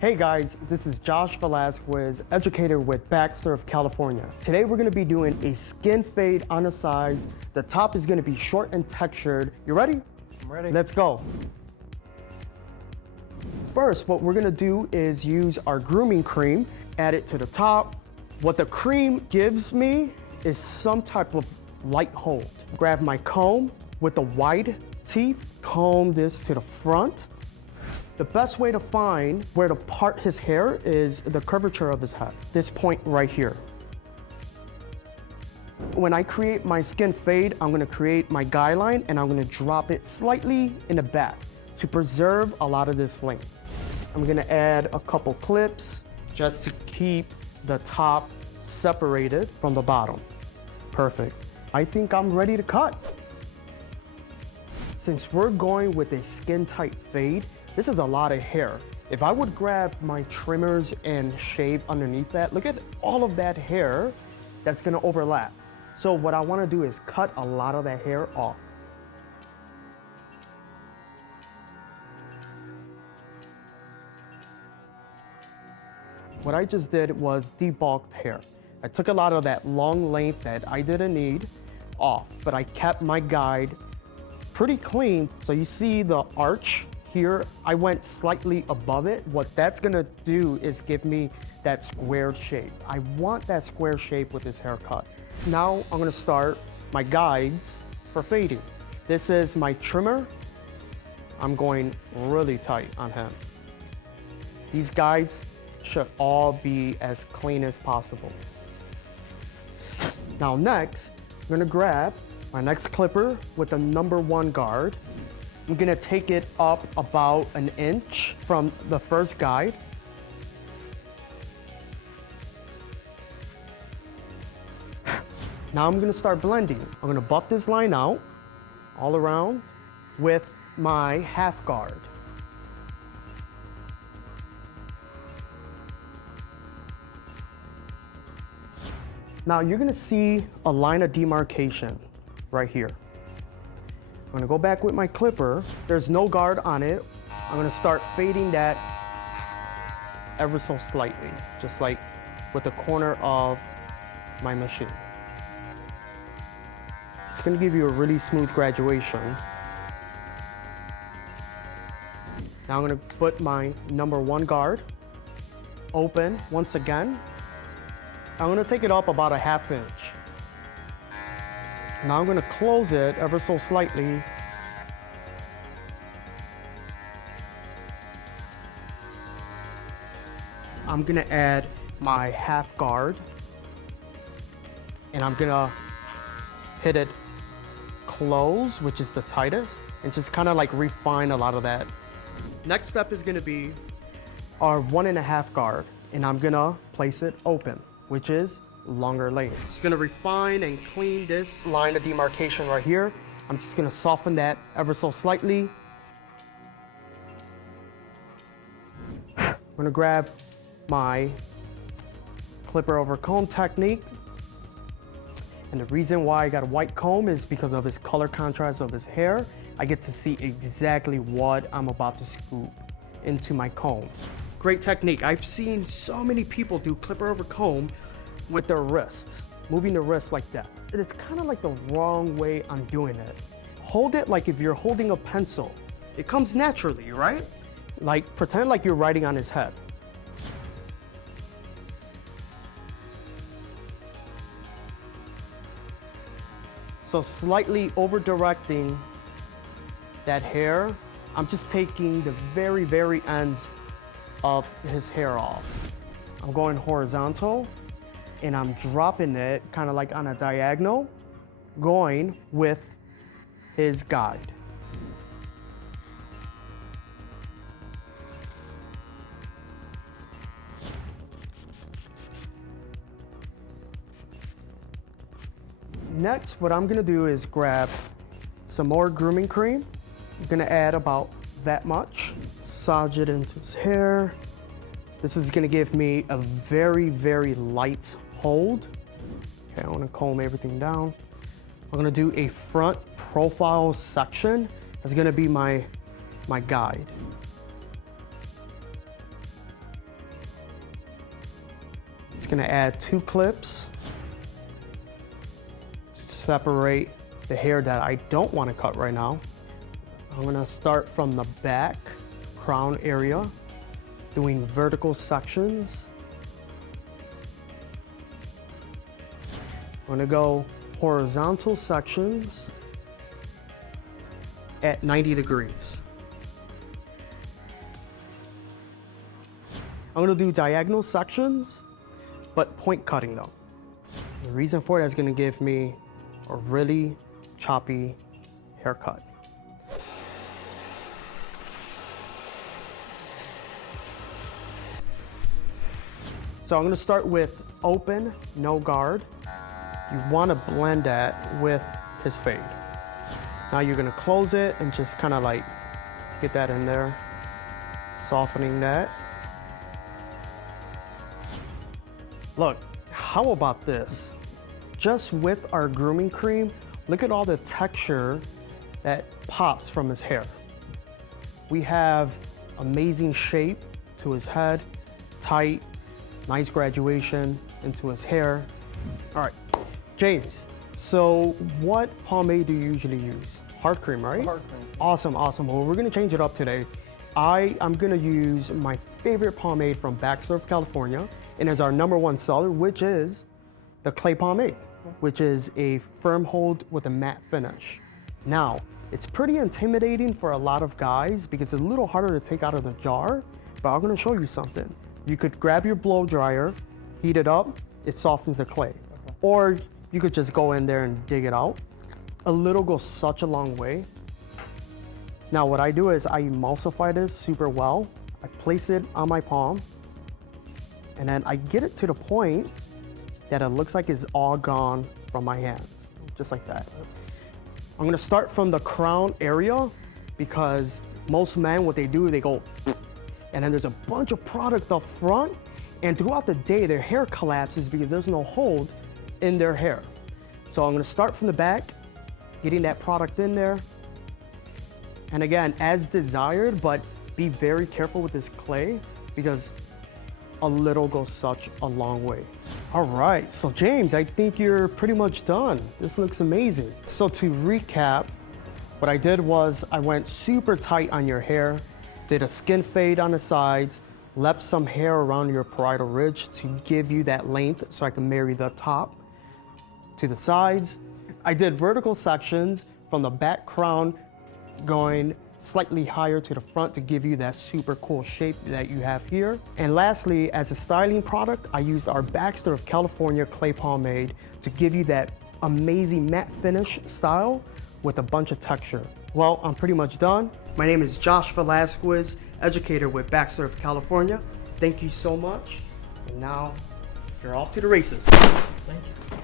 Hey guys, this is Josh Velasquez, educator with Baxter of California. Today we're gonna be doing a skin fade on the sides. The top is gonna be short and textured. You ready? I'm ready. Let's go. First, what we're gonna do is use our grooming cream, add it to the top. What the cream gives me is some type of light hold. Grab my comb with the wide teeth, comb this to the front. The best way to find where to part his hair is the curvature of his head, this point right here. When I create my skin fade, I'm gonna create my guy line and I'm gonna drop it slightly in the back to preserve a lot of this length. I'm gonna add a couple clips just to keep the top separated from the bottom. Perfect. I think I'm ready to cut. Since we're going with a skin tight fade, this is a lot of hair. If I would grab my trimmers and shave underneath that, look at all of that hair that's gonna overlap. So what I wanna do is cut a lot of that hair off. What I just did was debulked hair. I took a lot of that long length that I didn't need off, but I kept my guide pretty clean. So you see the arch here, I went slightly above it. What that's gonna do is give me that squared shape. I want that square shape with this haircut. Now I'm gonna start my guides for fading. This is my trimmer. I'm going really tight on him. These guides should all be as clean as possible. Now next, I'm gonna grab my next clipper with the #1 guard. I'm gonna take it up about an inch from the first guide. Now I'm gonna start blending. I'm gonna buff this line out all around with my half guard. Now you're gonna see a line of demarcation right here. I'm gonna go back with my clipper. There's no guard on it. I'm gonna start fading that ever so slightly, just like with the corner of my machine. It's gonna give you a really smooth graduation. Now I'm gonna put my #1 guard open once again. I'm gonna take it up about a ½ inch. Now I'm gonna close it ever so slightly. I'm gonna add my half guard and I'm gonna hit it close, which is the tightest, and just kind of like refine a lot of that. Next step is gonna be our 1½ guard, and I'm gonna place it open, which is longer lane. Just gonna refine and clean this line of demarcation right here. I'm just gonna soften that ever so slightly. I'm gonna grab my clipper over comb technique. And the reason why I got a white comb is because of his color contrast of his hair. I get to see exactly what I'm about to scoop into my comb. Great technique. I've seen so many people do clipper over comb with their wrists, moving the wrist like that. It's kind of like the wrong way I'm doing it. Hold it like if you're holding a pencil. It comes naturally, right? Like pretend like you're writing on his head. So slightly over directing that hair. I'm just taking the very, very ends of his hair off. I'm going horizontal and I'm dropping it kind of like on a diagonal, going with his guide. Next, what I'm gonna do is grab some more grooming cream. I'm gonna add about that much, massage it into his hair. This is gonna give me a very, very light hold. Okay, I wanna comb everything down. I'm gonna do a front profile section. That's gonna be my guide. gonna add 2 clips to separate the hair that I don't want to cut right now. I'm gonna start from the back crown area, doing vertical sections. I'm gonna go horizontal sections at 90 degrees. I'm gonna do diagonal sections, but point cutting though. The reason for that is gonna give me a really choppy haircut. So I'm gonna start with open, no guard. You wanna blend that with his fade. Now you're gonna close it and just kind of like get that in there, softening that. Look, how about this? Just with our grooming cream, look at all the texture that pops from his hair. We have amazing shape to his head, tight, nice graduation into his hair. All right, James, so what pomade do you usually use? Hard cream, right? Hard cream. Awesome, awesome. Well, we're gonna change it up today. I'm gonna use my favorite pomade from Baxter of California, and it's our #1 seller, which is the clay pomade, which is a firm hold with a matte finish. Now, it's pretty intimidating for a lot of guys because it's a little harder to take out of the jar, but I'm gonna show you something. You could grab your blow dryer, heat it up, it softens the clay. Okay. Or you could just go in there and dig it out. A little goes such a long way. Now what I do is I emulsify this super well. I place it on my palm, and then I get it to the point that it looks like it's all gone from my hands, just like that. I'm gonna start from the crown area because most men, what they do, they go, and then there's a bunch of product up front, and throughout the day, their hair collapses because there's no hold in their hair. So I'm gonna start from the back, getting that product in there. And again, as desired, but be very careful with this clay because a little goes such a long way. All right, so James, I think you're pretty much done. This looks amazing. So to recap, what I did was I went super tight on your hair, did a skin fade on the sides, left some hair around your parietal ridge to give you that length so I can marry the top to the sides. I did vertical sections from the back crown going slightly higher to the front to give you that super cool shape that you have here. And lastly, as a styling product, I used our Baxter of California clay pomade to give you that amazing matte finish style with a bunch of texture. Well, I'm pretty much done. My name is Josh Velasquez, educator with Baxter of California. Thank you so much. And now you're off to the races. Thank you.